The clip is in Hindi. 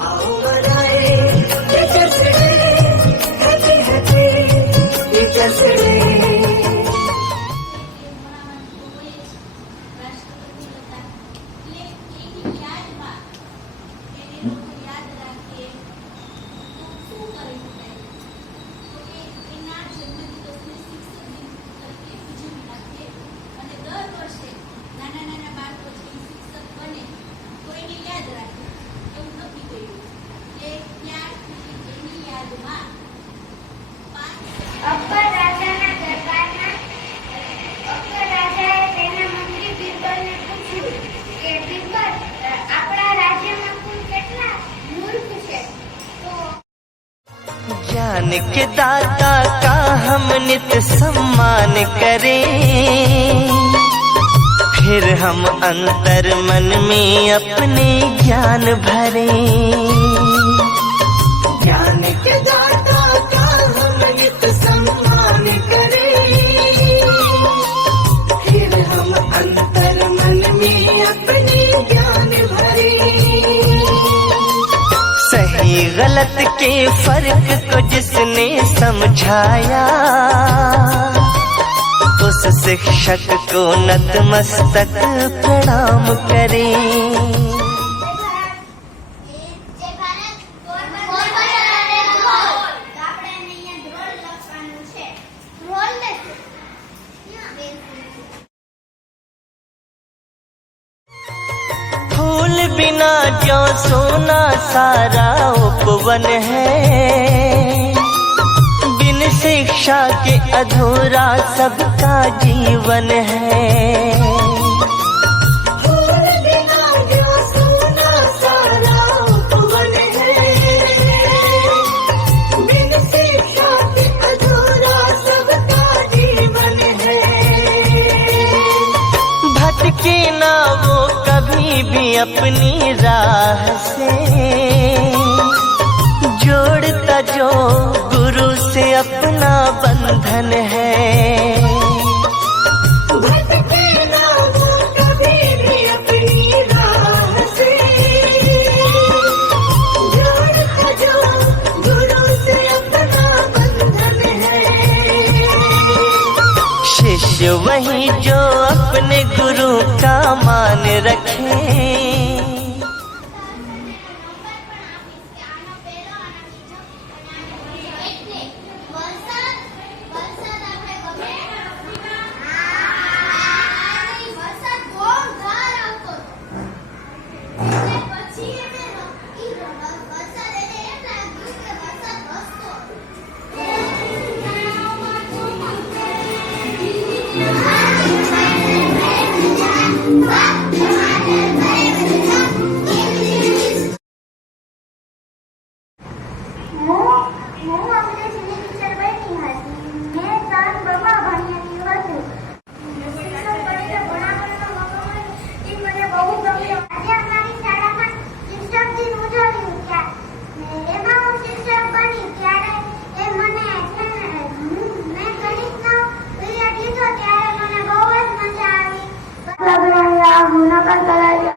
आओ मनाए ये जश्न, हैप्पी हैप्पी ये जश्न। ज्ञान के दाता का हम नित सम्मान करें, फिर हम अंतर मन में अपने ज्ञान भरें। ज्ञान के दाता का हम नित सम्मान करें, फिर हम अंतर मन में अपने ज्ञान भरें। सही गलत के फर्क को जिसने समझाया, उस शिक्षक को नतमस्तक प्रणाम करें। फूल बिना जो सोना सारा उपवन है, बिन शिक्षा के अधूरा सबका जीवन है। फूल बिना जो सोना सारा उपवन है, बिन शिक्षा के अधूरा सबका जीवन है। भटके ना वो कभी भी अपनी राह से, जोड़ता जो गुरु से अपना बंधन है। भटके ना वो कभी भी अपनी राह से, जोड़ता जो गुरु से अपना बंधन है। शिष्य वही जो अपने गुरु का मान रखे,